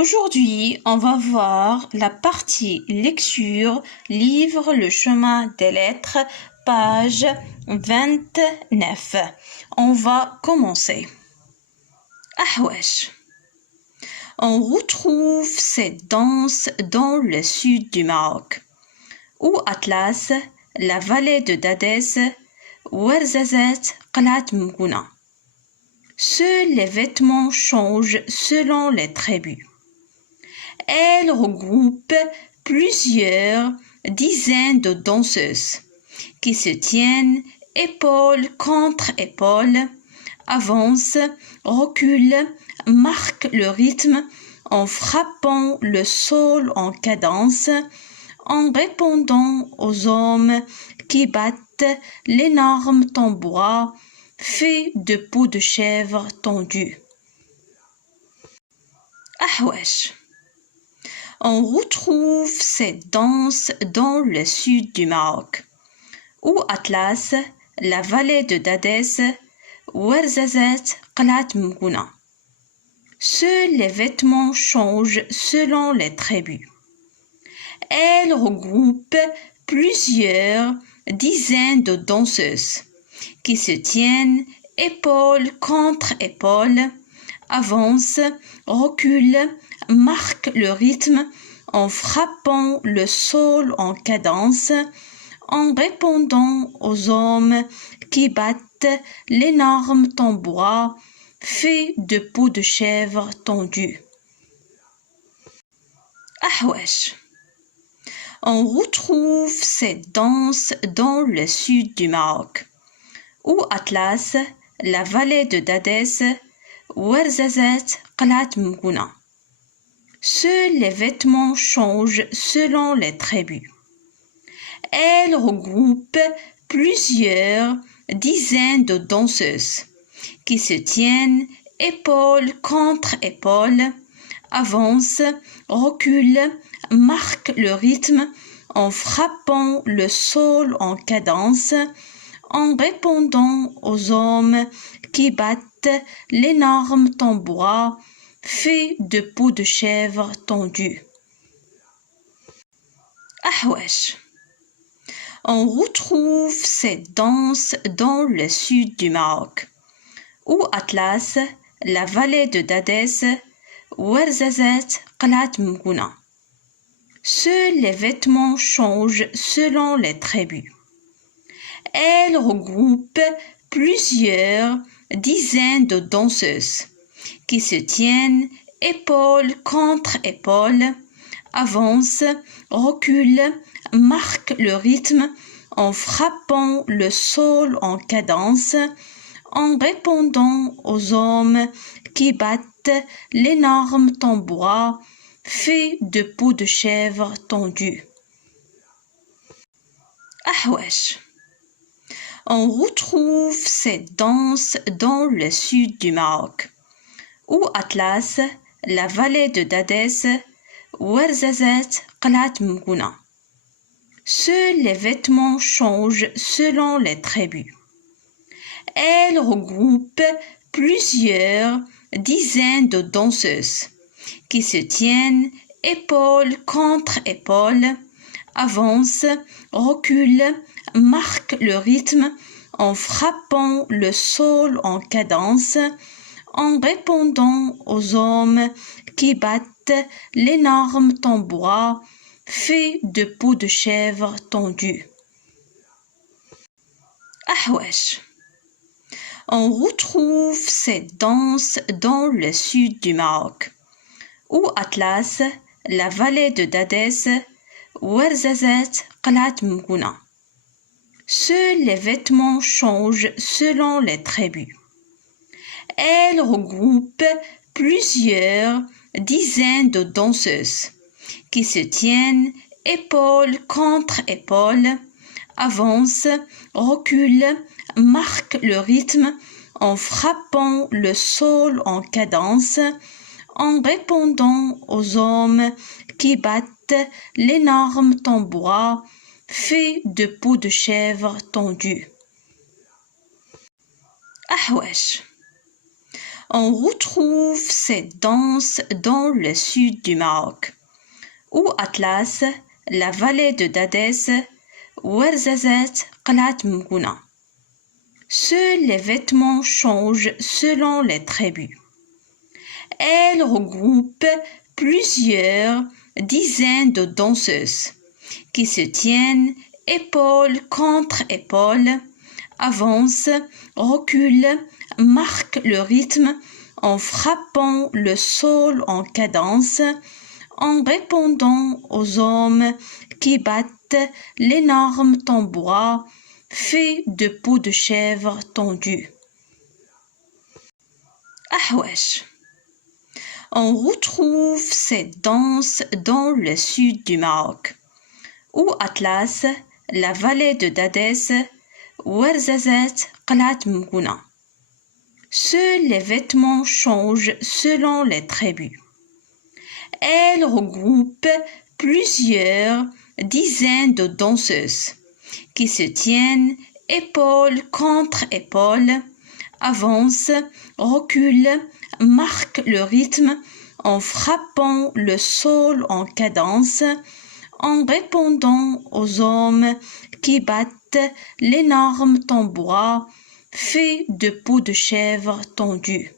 Aujourd'hui, on va voir la partie lecture, livre Le chemin des lettres, page 29. On va commencer. Ahwesh. On retrouve cette danse dans le sud du Maroc, où Atlas, la vallée de Dadès, Ouarzazat, Qalat Mgouna. Seuls les vêtements changent selon les tribus. Elle regroupe plusieurs dizaines de danseuses qui se tiennent épaule contre épaule, avancent, reculent, marquent le rythme en frappant le sol en cadence, en répondant aux hommes qui battent l'énorme tambourin fait de peau de chèvre tendue. Ahwesh. On retrouve cette danse dans le sud du Maroc, où Atlas, la vallée de Dadès, Ouarzazat, Qalat Mgouna. Seuls les vêtements changent selon les tribus. Elle regroupe plusieurs dizaines de danseuses qui se tiennent épaule contre épaule, avancent, reculent, marquent le rythme en frappant le sol en cadence, en répondant aux hommes qui battent l'énorme tambourin fait de peau de chèvre tendue. Ahwesh. On retrouve cette danse dans le sud du Maroc, où Atlas, la vallée de Dadès, Ouarzazat, Qalat Mgouna. Seuls les vêtements changent selon les tribus. Elle regroupe plusieurs dizaines de danseuses qui se tiennent épaule contre épaule, avancent, reculent, marquent le rythme en frappant le sol en cadence, en répondant aux hommes qui battent l'énorme tambourin fait de peau de chèvre tendue. Ahwesh. On retrouve cette danse dans le sud du Maroc, où Atlas, la vallée de Dadès, Ouarzazat, Qalat Mgouna. Seuls les vêtements changent selon les tribus. Elle regroupe plusieurs dizaines de danseuses qui se tiennent épaule contre épaule, avancent, reculent, marquent le rythme en frappant le sol en cadence, en répondant aux hommes qui battent l'énorme tambourin fait de peau de chèvre tendue. Ahwesh. On retrouve cette danse dans le sud du Maroc, où Atlas, la vallée de Dadès, Ouarzazat, Qalat Mgouna. Seuls les vêtements changent selon les tribus. Elle regroupe plusieurs dizaines de danseuses qui se tiennent épaule contre épaule, avancent, reculent, marquent le rythme en frappant le sol en cadence, en répondant aux hommes qui battent l'énorme tambourin fait de peau de chèvre tendue. Ahwesh. On retrouve cette danse dans le sud du Maroc, où Atlas, la vallée de Dadès, Ouarzazat, Qalat Mgouna. Seuls les vêtements changent selon les tribus. Elle regroupe plusieurs dizaines de danseuses qui se tiennent épaule contre épaule, avancent, reculent, marquent le rythme en frappant le sol en cadence, en répondant aux hommes qui battent l'énorme tambourin fait de peau de chèvre tendue. Ahwesh. On retrouve cette danse dans le sud du Maroc, où Atlas, la vallée de Dadès, Ouarzazate, Qlat Mgouna. Seuls les vêtements changent selon les tribus. Elle regroupe plusieurs dizaines de danseuses qui se tiennent épaule contre épaule, avancent, reculent, marquent le rythme en frappant le sol en cadence, en répondant aux hommes qui battent l'énorme tambourin fait de peau de chèvre tendue. Ahwash. On retrouve cette danse dans le sud du Maroc, où Atlas, la vallée de Dadès, Ouarzazate, Qlat Mgouna. Seuls les vêtements changent selon les tribus. Elle regroupe plusieurs dizaines de danseuses qui se tiennent épaule contre épaule, avancent, reculent, marquent le rythme en frappant le sol en cadence, en répondant aux hommes qui battent l'énorme tambourin fait de peau de chèvre tendue.